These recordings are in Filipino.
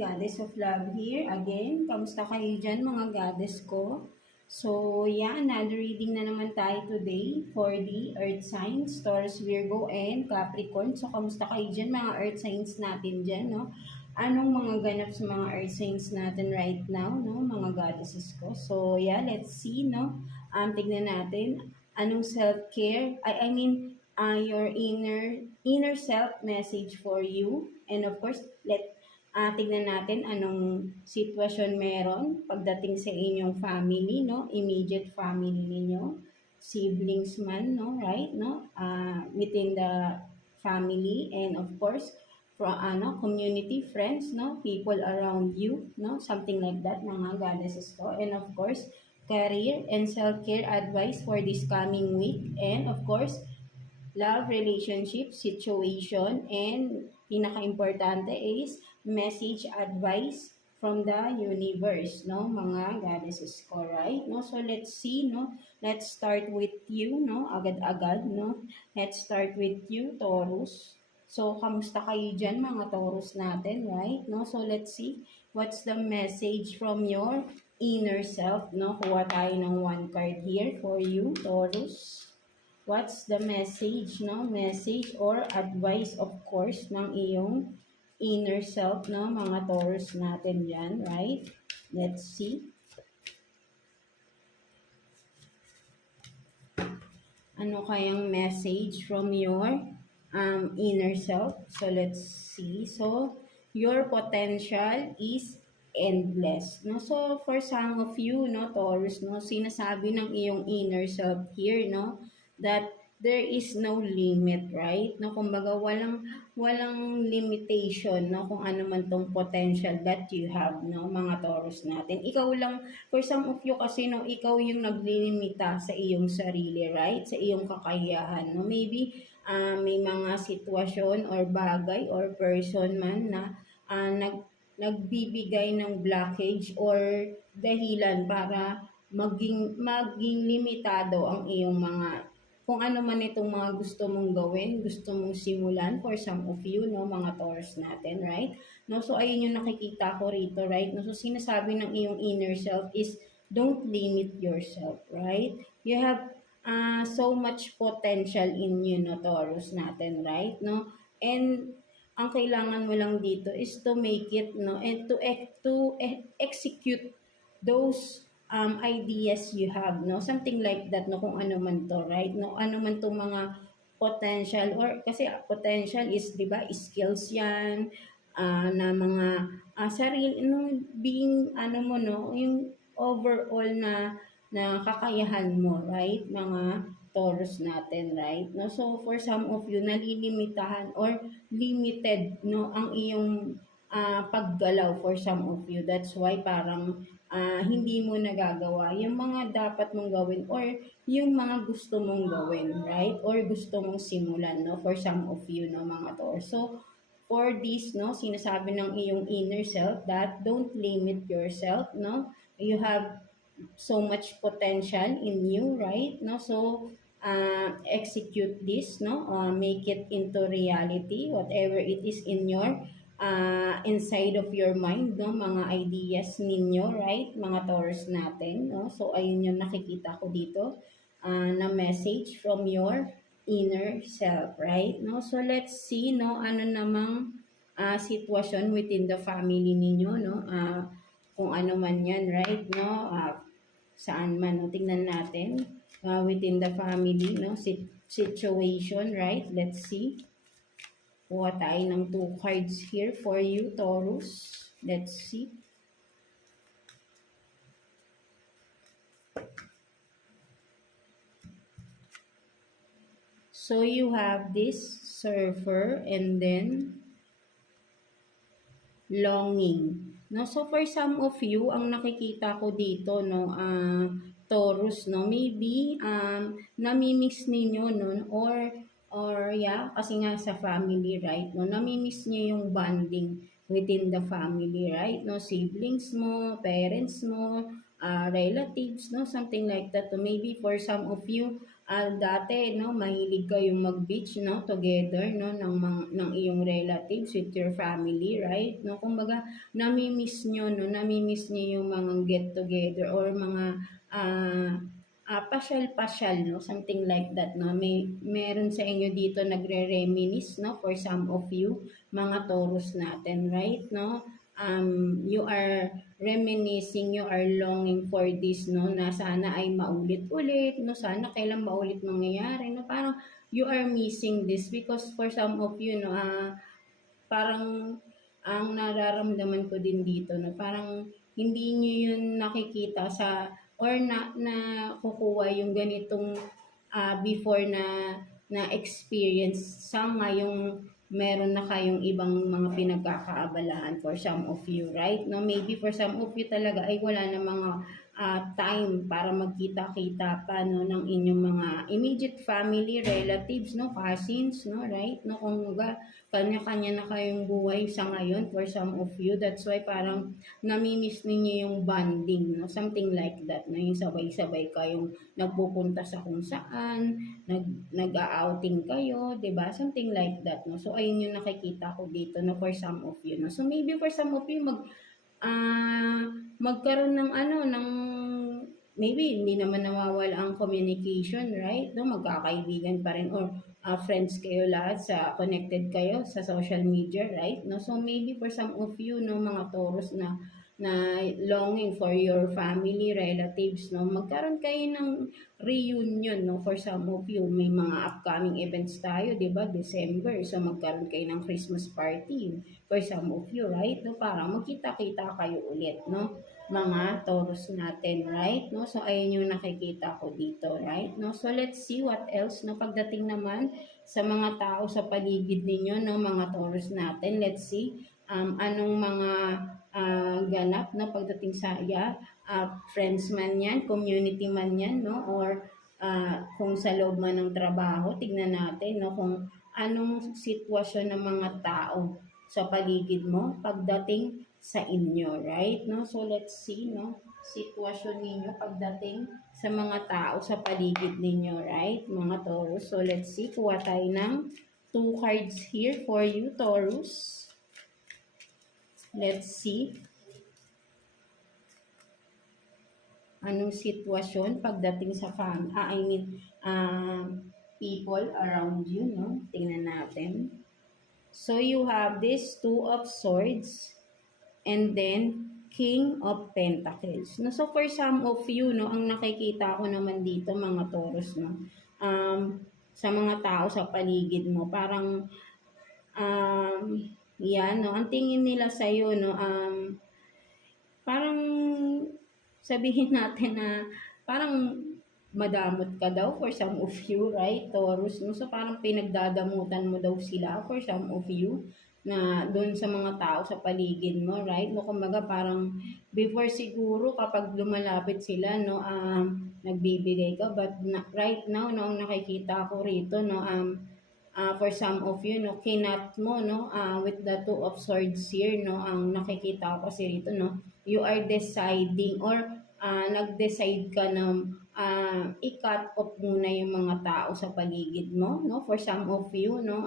Goddess of Love here. Again, kamusta kayo dyan mga goddess ko? So, yeah, another reading na naman tayo today for the Earth signs, Taurus, Virgo, and Capricorn. So, kamusta kayo dyan mga Earth signs natin dyan, no? Anong mga ganap sa mga Earth signs natin right now, no? Mga goddesses ko. So, yeah, let's see, no? Tignan natin anong self-care, your inner self message for you. And of course, tignan natin anong sitwasyon meron pagdating sa inyong family, no? Immediate family ninyo, siblings man, no? Right, no? Within the family, and of course, from community, friends, no? People around you, no? Something like that, mga goddesses ko. And of course, career and self-care advice for this coming week. And of course, love, relationship, situation, and pinaka-importante is message, advice from the universe, no, mga goddesses ko, right? No, so let's see, no, let's start with you, no, agad-agad, no, let's start with you, Taurus. So, kamusta kayo dyan, mga Taurus natin, right? No, so let's see, what's the message from your inner self, no? Kuha tayo ng one card here for you, Taurus. What's the message, no? Message or advice, of course, ng iyong inner self, no? Mga Taurus natin yan, right? Let's see. Ano kayang message from your inner self? So, let's see. So, your potential is endless, no? So, for some of you, no, Taurus, no, sinasabi ng iyong inner self here, no, that there is no limit, right? No, kumbaga walang limitation, no, kung ano man tong potential that you have, no, mga Taurus natin. Ikaw lang, for some of you kasi, no, ikaw yung naglilimita sa iyong sarili, right? Sa iyong kakayahan, no? Maybe may mga sitwasyon or bagay or person man na nagbibigay ng blockage or dahilan para maging limitado ang iyong mga kung ano man itong mga gusto mong gawin, gusto mong simulan for some of you, no, mga Taurus natin, right? No, so ayun yung nakikita ko rito, right? No, so sinasabi ng iyong inner self is don't limit yourself, right? You have so much potential in you, no, Taurus natin, right? No? And ang kailangan mo lang dito is to make it, no, and to execute those ideas you have, no? Something like that, no? Kung ano man to, right? No? Ano man tong mga potential or kasi potential is, di ba, skills yan, na mga sarili, no, being, ano mo, no, yung overall na kakayahan mo, right? Mga Taurus natin, right? No? So, for some of you, nalilimitahan or limited, no, ang iyong paggalaw for some of you. That's why parang hindi mo nagagawa yung mga dapat mong gawin or yung mga gusto mong gawin, right? Or gusto mong simulan, no? For some of you, no, mga Taurus. So, for this, no, sinasabi ng iyong inner self that don't limit yourself, no? You have so much potential in you, right? No, so execute this, no, make it into reality, whatever it is in your inside of your mind, no, mga ideas ninyo, right, mga Taurus natin, no. So ayun yung nakikita ko dito na message from your inner self, right, no. So let's see, no, ano namang sitwasyon within the family ninyo, no, kung ano man yan, right, no, saan man, no? Tingnan natin within the family, no, situation, right? Let's see. Kuha tayo ng 2 cards here for you, Taurus. Let's see. So you have this surfer and then longing. No, so for some of you, ang nakikita ko dito, no, Taurus, no, maybe nami-miss ninyo, no, or yeah, kasi nga sa family, right, no, nami-miss niyo yung bonding within the family, right, no, siblings mo, parents mo, relatives, no? Something like that. So maybe for some of you, dati, no, mahilig kayong mag-beach, no, together, no, ng iyong relatives with your family, right? No, kumbaga, nami-miss nyo, no, nami-miss nyo yung mga get together or mga ah pasyal-pasyal, no? Something like that, no? Meron sa inyo dito nagre-reminisce, no? For some of you, mga Taurus natin, right, no? You are reminiscing, you are longing for this, no? Na sana ay maulit-ulit, no? Sana kailan maulit mangyayari, no? Parang you are missing this because for some of you, no, parang ang nararamdaman ko din dito na parang hindi niyo yun nakikita sa or na kukuha yung ganitong before na experience sa ngayong meron na kayong ibang mga pinagkakaabalahan for some of you, right? No, maybe for some of you talaga ay wala na mga time para magkita-kita pa, no, ng inyong mga immediate family, relatives, no, cousins, no, right? No, kung kanya-kanya na kayong buhay sa ngayon for some of you. That's why parang namimiss ninyo yung bonding, no? Something like that, no? Yung sabay-sabay kayong nagpupunta sa kung saan, nag-outing kayo, 'di ba? Something like that, no? So ayun yung nakikita ko dito, no, for some of you, no? So maybe for some of you ah, magkaroon ng maybe hindi naman nawawala ang communication, right? No, magkakaibigan pa rin or friends kayo lahat connected kayo sa social media, right? No, so maybe for some of you, no, mga Taurus na longing for your family, relatives, no, magkaroon kayo ng reunion, no, for some of you. May mga upcoming events tayo, di ba? December, so magkaroon kayo ng Christmas party for some of you, right? No, parang magkita-kita kayo ulit, no? Mga Taurus natin, right? No, so ayun yung nakikita ko dito, right? No, so let's see what else, no, pagdating naman sa mga tao sa paligid ninyo, no, mga Taurus natin. Let's see anong mga ganap na pagdating sa friends man yan, community man yan, no, or kung sa loob man ng trabaho, tignan natin, no, kung anong sitwasyon ng mga tao sa paligid mo pagdating sa inyo, right? No, so let's see, no, sitwasyon ninyo pagdating sa mga tao sa paligid ninyo, right, mga Taurus. So let's see, kuha tayo ng 2 cards here for you, Taurus. Let's see. Anong sitwasyon pagdating sa people around you, no? Tingnan natin. So you have this 2 of Swords and then King of Pentacles. No, so for some of you, no, ang nakikita ko naman dito, mga Taurus, no, sa mga tao sa paligid mo, parang yan, no, ang tingin nila sa iyo, no, parang sabihin natin na parang madamot ka daw for some of you, right, Taurus, no? So parang pinagdadamutan mo daw sila for some of you na doon sa mga tao sa paligid mo, right? No, kumbaga parang before siguro kapag lumalapit sila, no, nagbibigay ka, but right now, no, ang nakikita ko rito, no, for some of you, no, kinat mo, no, with the 2 of Swords here, no, ang nakikita ko kasi rito, no, you are deciding or nag-decide ka na i-cut off muna yung mga tao sa paligid mo, no, for some of you, no,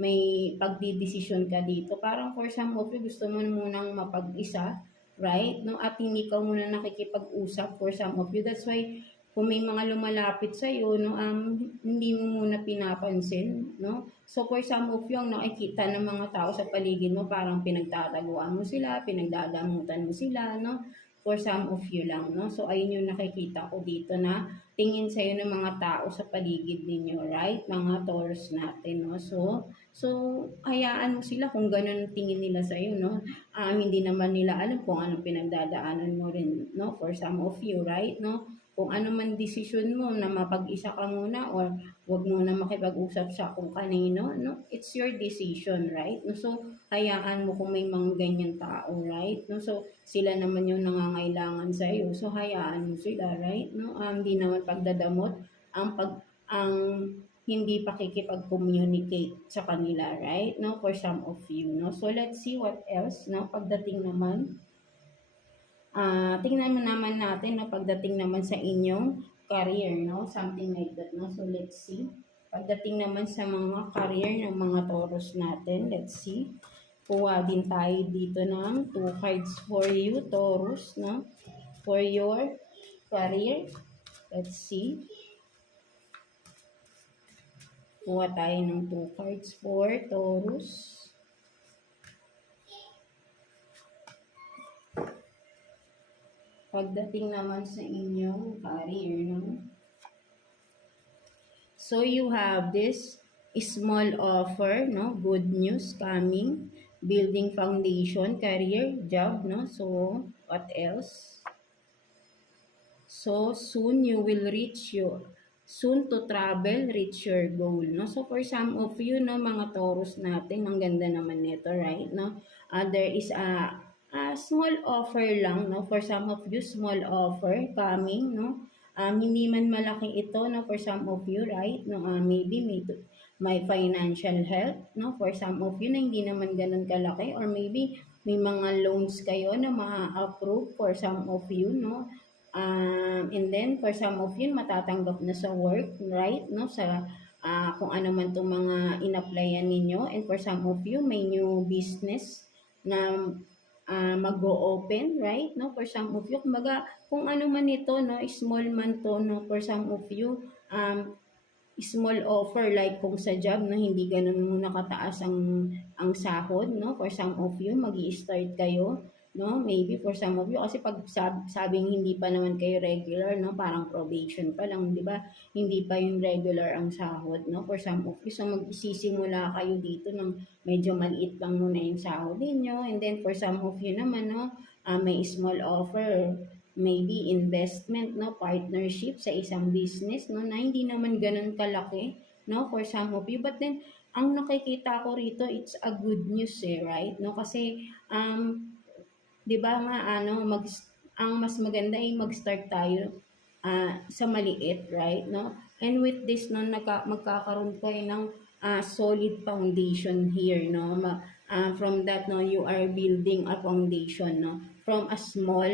may pagdidesisyon ka dito, parang for some of you gusto mo munang mapag-isa, right, no, at hindi ka muna nakikipag-usap for some of you. That's why kung may mga lumalapit sa iyo, no, hindi mo muna pinapansin, no? So for some of you, ang nakikita ng mga tao sa paligid mo, parang pinagtataguan mo sila, pinagdadamutan mo sila, no? For some of you lang, no? So ayun yung nakikita ko dito na tingin sa iyo ng mga tao sa paligid ninyo, right? Mga Taurus natin, no? So hayaan mo sila kung ganun ang tingin nila sa iyo, no? Hindi naman nila alam kung anong pinagdadaanan mo rin, no? For some of you, right? No? Kung ano man desisyon mo na mapag-isa ka muna or wag mo na makipag-usap sa kung kanino, no? It's your decision, right? No? So, hayaan mo kung may mga ganyan tao, right? No? So, sila naman yung nangangailangan sa iyo. So, hayaan mo sila, right? No? Hindi naman pagdadamot ang hindi pakikipag-communicate sa kanila, right? No? For some of you, no? So, let's see what else, no? Pagdating naman tingnan mo naman natin na pagdating naman sa inyong career, no? Something like that, no? So, let's see. Pagdating naman sa mga career ng mga Taurus natin, let's see. Kuha din tayo dito ng 2 cards for you, Taurus, no? For your career. Let's see. Kuha tayo ng 2 cards for Taurus. Pagdating naman sa inyong career, no? So, you have this small offer, no? Good news coming. Building foundation, career, job, no? So, what else? So, soon you will reach soon to travel, reach your goal, no? So, for some of you, no, mga Taurus natin, ang ganda naman nito, right, no? There is a small offer lang, no? For some of you, small offer coming, no? Hindi man malaki ito, no? For some of you, right, no? Maybe may financial help, no? For some of you na hindi naman ganun kalaki, or maybe may mga loans kayo na ma-approve for some of you, no? And then, for some of you, matatanggap na sa work, right? No? Sa kung ano man itong mga in-applyan ninyo. And for some of you, may new business na mag-o-open, right? No? For some of you, kumbaga, kung ano man ito, no? Small man to, no? For some of you, small offer, like kung sa job, no? Hindi ganun muna kataas ang sahod, no? For some of you, mag-i-start kayo, no? Maybe for some of you, kasi pag sabing hindi pa naman kayo regular, no? Parang probation pa lang, di ba? Hindi pa yung regular ang sahod, no? For some of you, so magsisimula kayo dito ng medyo maliit lang muna yung sahod ninyo. And then for some of you naman, no? May small offer, maybe investment, no? Partnership sa isang business, no? Na hindi naman ganun kalaki, no? For some of you. But then, ang nakikita ko rito, it's a good news, right? No? Kasi, 'di ba nga ang mas maganda ay mag-start tayo sa maliit, right, no? And with this, no, magkakaroon kayo ng solid foundation here, no? From that, no, you are building a foundation, no? From a small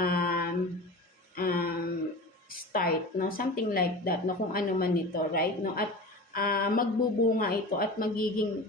um, um, start, no? Something like that, no? Kung ano man ito, right, no? At magbubunga ito at magiging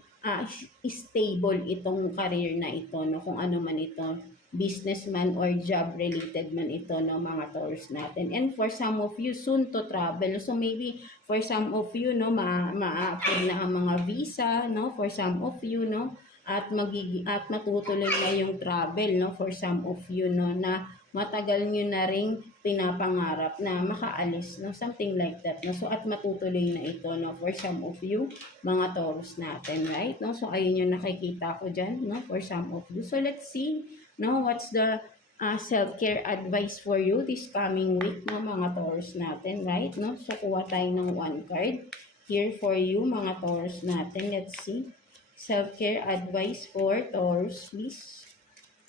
stable itong career na ito, no? Kung ano man ito, businessman or job related man ito, no, mga Taurus natin. And for some of you, soon to travel. So maybe for some of you, no, ma-approve na ang mga visa, no, for some of you, no, at matutuloy na yung travel, no, for some of you, no, na matagal nyo na ring pinapangarap na makaalis, no, something like that, no. So at matutuloy na ito, no, for some of you, mga Taurus natin, right, no. So ayun yung nakikita ko dyan, no, for some of you. So let's see, no, what's the self-care advice for you this coming week, no, mga Taurus natin, right, no. So kuha tayo ng 1 card here for you, mga Taurus natin. Let's see, self-care advice for Taurus, please,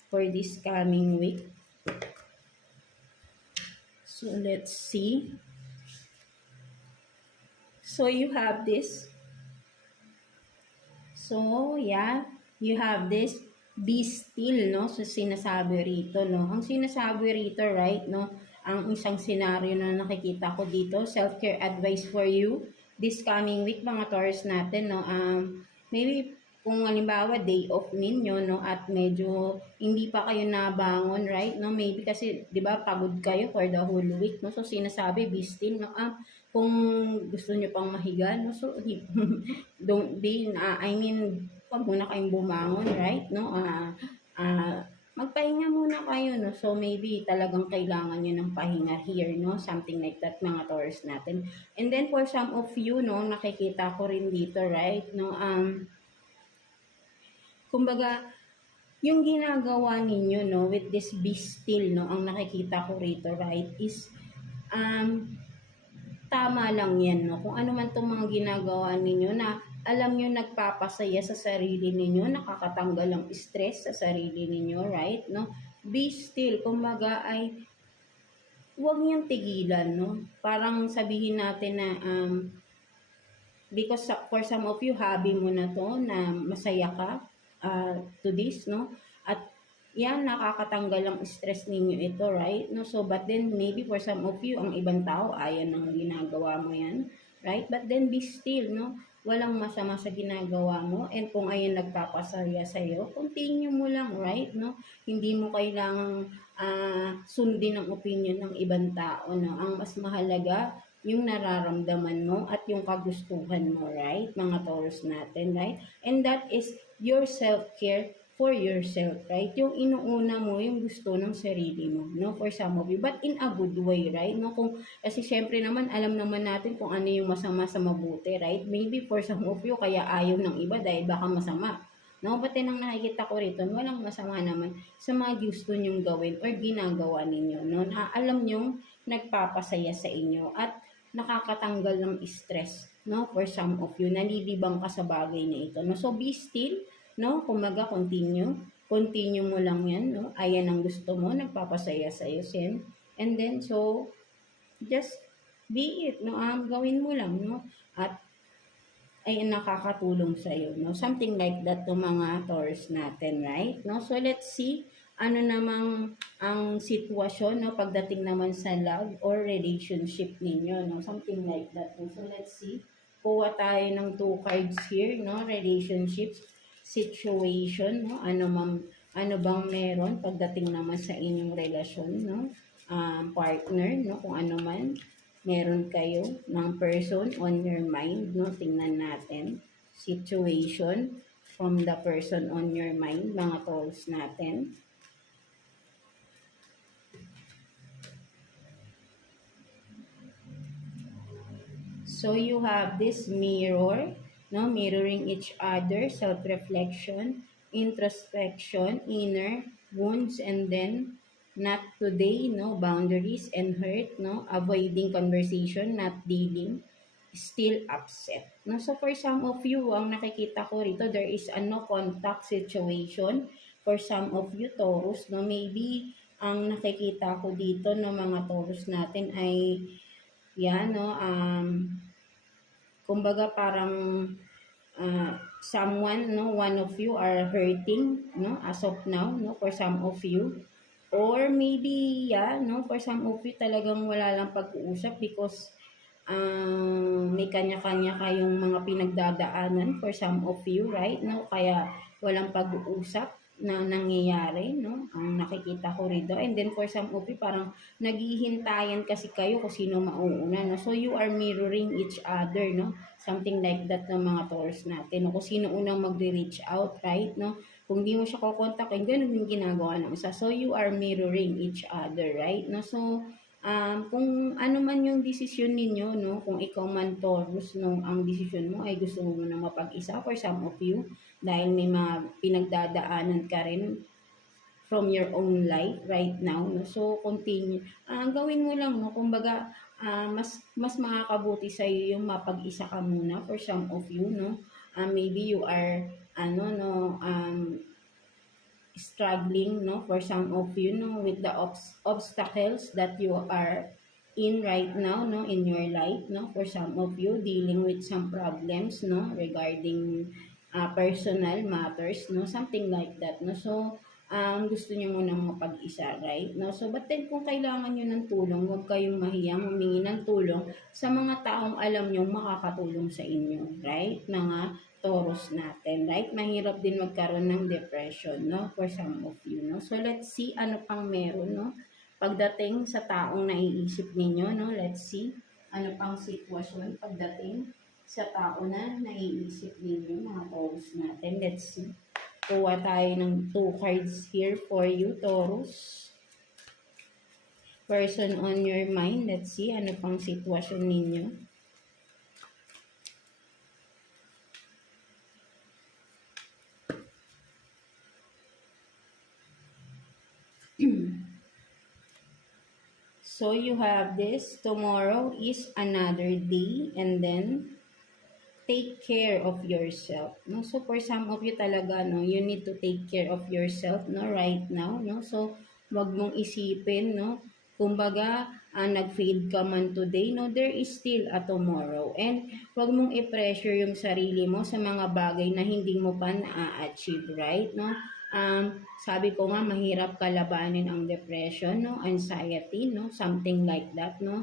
for this coming week. So let's see. So you have this. So yeah, you have this. Be still, no? So sinasabi rito, no? Ang sinasabi rito, right, no? Ang isang scenario na nakikita ko dito, self-care advice for you this coming week, mga Taurus natin, no? Maybe kung halimbawa day off ninyo, no, at medyo hindi pa kayo nabangon, right, no, maybe kasi 'di ba pagod kayo for the whole week, no, so sinasabi be still, no, kung gusto niyo pang mahiga, no, so don't be, I mean, wag muna kayong bumangon, right, no, magpahinga muna kayo, no, so maybe talagang kailangan nyo ng pahinga here, no, something like that, mga Taurus natin. And then for some of you, no, nakikita ko rin dito, right, no, kumbaga, yung ginagawa ninyo, no, with this be still, no, ang nakikita ko rito, right, is, tama lang yan, no, kung ano man itong mga ginagawa ninyo na alam nyo nagpapasaya sa sarili ninyo, nakakatanggal ng stress sa sarili ninyo, right, no, be still, kumbaga ay, huwag niyang tigilan, no, parang sabihin natin na, because for some of you, hobby mo na to, na masaya ka, to this, no, at yan, nakakatanggal ang stress ninyo ito, right? No, so but then maybe for some of you, ang ibang tao ayaw nang ginagawa mo yan, right? But then be still, no? Walang masama sa ginagawa mo, and kung ayun nagpapasaya sa iyo, continue mo lang, right? No? Hindi mo kailangang sundin ang opinion ng ibang tao, no? Ang mas mahalaga yung nararamdaman mo at yung kagustuhan mo, right? Mga Taurus natin, right? And that is your self-care for yourself, right? Yung inuuna mo yung gusto ng sarili mo, no? For some of you, but in a good way, right? No? Kasi syempre naman, alam naman natin kung ano yung masama sa mabuti, right? Maybe for some of you, kaya ayaw ng iba dahil baka masama. No, but then ang nakikita ko rito, walang masama naman sa mga gusto nyong gawin or ginagawa ninyo, no? Na alam nyong nagpapasaya sa inyo at nakakatanggal ng stress, no? For some of you, nalilibang ka sa bagay na ito, no? So be still, no? Kumaga, continue mo lang yan, no? Ayan ang gusto mo, nagpapasaya sa iyo, sin. And then, so, just be it, no? Gawin mo lang, no? At ay nakakatulong sa iyo, no? Something like that to mga Taurus natin, right? No? So let's see ano namang ang sitwasyon, no, pagdating naman sa love or relationship ninyo, no? Something like that. No? So let's see. Kuha tayo ng 2 cards here, no? Relationships, situation, no? Ano bang meron pagdating naman sa inyong relasyon, no? Partner, no? Kung ano man meron kayo ng person on your mind, no? Tingnan natin. Situation from the person on your mind, mga Taurus natin. So you have this mirror, no? Mirroring each other, self-reflection, introspection, inner wounds, and then not today, no? Boundaries and hurt, no? Avoiding conversation, not dealing, still upset. No? So for some of you, ang nakikita ko rito, there is a no contact situation. For some of you, Taurus, no? Maybe ang nakikita ko dito ng mga Taurus natin ay yan, no? Kumbaga parang someone, no, one of you are hurting, no, as of now, no, for some of you. Or maybe, yeah, no, for some of you talagang wala lang pag-uusap because may kanya-kanya kayong mga pinagdadaanan for some of you, right? No, kaya walang pag-uusap na nangyayari, no? Ang nakikita ko rito. And then for some of you, parang naghihintayan kasi kayo kung sino mauuna, no? So you are mirroring each other, no? Something like that ng mga Taurus natin, no? Kung sino unang magre-reach out, right? No? Kung di mo siya kukontakin, ganun yung ginagawa ng isa. So you are mirroring each other, right? No? So kung ano man yung desisyon ninyo, no, kung ikaw man Taurus, no, ang desisyon mo ay gusto mo na mapag-isa for some of you, dahil may mga pinagdadaanan ka rin from your own life right now, no, so continue, gawin mo lang, no, kumbaga, mas makakabuti sa iyo yung mapag-isa ka muna for some of you, no, maybe you are, struggling, no, for some of you, no, with the obstacles that you are in right now, no, in your life, no, for some of you dealing with some problems, no, regarding personal matters, no, something like that, no. So gusto niyo munang mapag-isa, right? No? So, but then kung kailangan niyo ng tulong, huwag kayong mahiyang humingi ng tulong sa mga taong alam niyo makakatulong sa inyo, right? Mga Taurus natin, right? Mahirap din magkaroon ng depression, no? For some of you, no? So, let's see ano pang meron, no? Pagdating sa taong naiisip ninyo, no? Let's see ano pang sitwasyon pagdating sa tao na naiisip ninyo, mga Taurus natin. Let's see. Kuha tayo ng 2 cards here for you, Taurus. Person on your mind. Let's see, ano pang sitwasyon ninyo. So, you have this. Tomorrow is another day. And then, take care of yourself, no? So for some of you talaga, no, you need to take care of yourself, no, right now, no? So wag mong isipin, no, kumbaga nag-fail ka man today, no, there is still a tomorrow, and wag mong i-pressure yung sarili mo sa mga bagay na hindi mo pa na-achieve, right, no? sabi ko nga mahirap kalabanin ang depression, no, anxiety, no, something like that, no.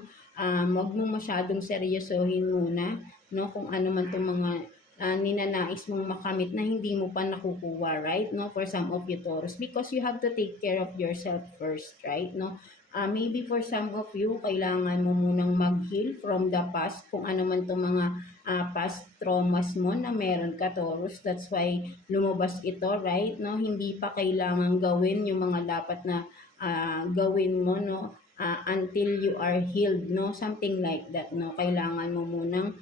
Wag mo masyadong seryosohin muna, no, kung ano man 'tong mga ninanais mong makamit na hindi mo pa nakukuha, right? No, for some of you Taurus, because you have to take care of yourself first, right? No, maybe for some of you, kailangan mo munang mag-heal from the past, kung ano man itong mga past traumas mo na meron ka, Taurus. That's why lumabas ito, right? No, hindi pa kailangan gawin yung mga dapat na gawin mo, no, until you are healed, no, something like that, no. Kailangan mo munang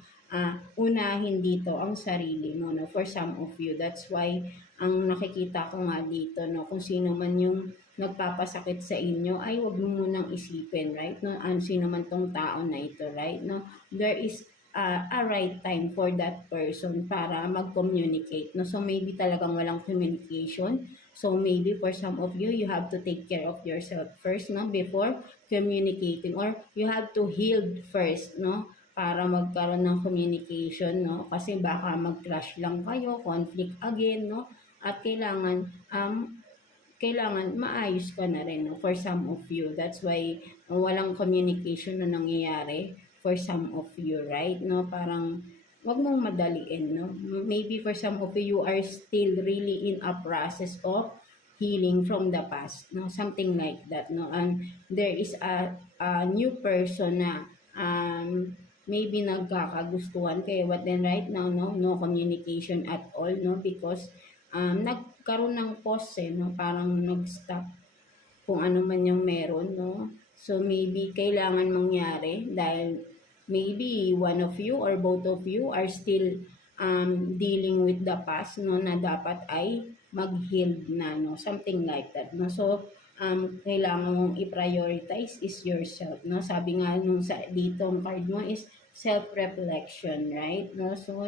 unahin dito ang sarili mo, no, for some of you. That's why ang nakikita ko nga dito, no, kung sino man yung nagpapasakit sa inyo, ay wag mo munang isipin, right? No, ano sino man tong tao na ito, right? No, there is a right time for that person para mag-communicate, no. So maybe talagang walang communication. So maybe for some of you, you have to take care of yourself first, no, before communicating, or you have to heal first, no, para magkaroon ng communication, no? Kasi baka mag-clash lang kayo, conflict again, no? At kailangan maayos ka na rin, no, for some of you. That's why walang communication na nangyayari for some of you, right? No, parang wag mong madaliin, no? Maybe for some of you, you are still really in a process of healing from the past, no? Something like that, no? And there is a new person na maybe nagkakagustuhan kayo, but then right now, no communication at all, no, because nagkaroon ng pause, no, parang nag-stop kung ano man yung meron, no. So maybe kailangan mangyari dahil maybe one of you or both of you are still dealing with the past, no, na dapat ay mag-heal na, no, something like that, no. So kailangan mong i-prioritize is yourself, no. Sabi nga nung dito ang card mo is self-reflection, right? No, so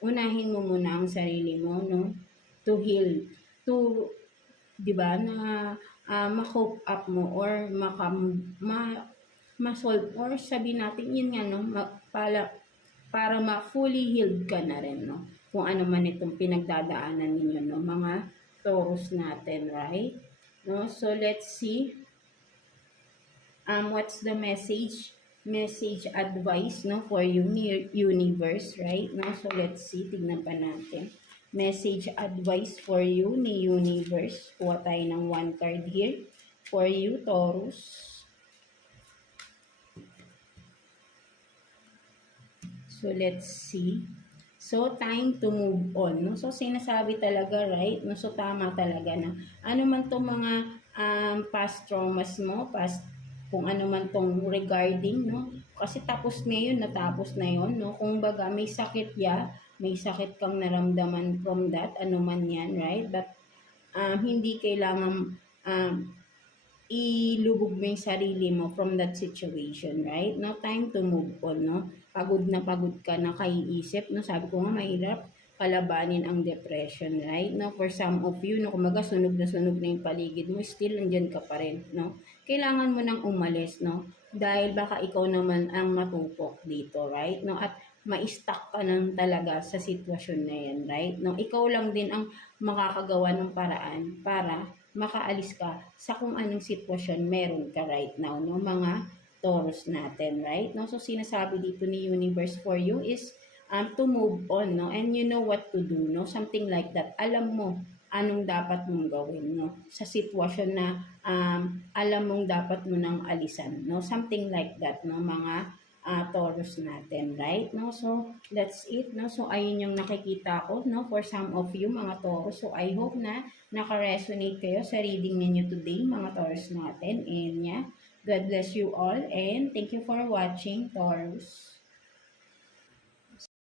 unahin mo muna ang sarili mo, no, to heal, to, di ba, na ma-cope up mo or ma-solve, or sabi natin yun nga, no, para ma-fully healed ka na rin, no, kung ano man itong pinagdadaanan ninyo, no, mga Taurus natin, right? No, so let's see what's the message advice, no, for you universe, right? No, so let's see, tignan pa natin message advice for you ni universe. Kuha tayo ng one card here for you Taurus. So let's see. So, time to move on, no? So, sinasabi talaga, right? No? So, tama talaga na ano man itong mga past traumas mo, past kung ano man tong regarding, no? Kasi tapos na yun, natapos na yun, no? Kung baga, may sakit may sakit kang naramdaman from that, ano man yan, right? But, hindi kailangan ilubog mo yung sarili mo from that situation, right? No, time to move on, no? Pagod na pagod ka na kaiisip, no? Sabi ko nga, mahirap kalabanin ang depression, right? No, for some of you, no, kumaga sunog na yung paligid mo, still nandiyan ka pa rin, no? Kailangan mo nang umalis, no? Dahil baka ikaw naman ang matupok dito, right? No, at ma-stuck ka nang talaga sa sitwasyon na yan, right? No, ikaw lang din ang makakagawa ng paraan para makaalis ka sa kung anong sitwasyon meron ka right now, no, mga Taurus natin, right? No, so sinasabi dito ni universe for you is to move on, no, and you know what to do, no, something like that. Alam mo anong dapat mong gawin, no, sa sitwasyon na alam mong dapat mo nang alisan, no, something like that, no, mga Taurus natin, right? No, so that's it, no. So ayun yung nakikita ko, no, for some of you mga Taurus. So I hope na naka-resonate kayo sa reading ninyo today, mga Taurus natin. And yeah, God bless you all and thank you for watching, Taurus.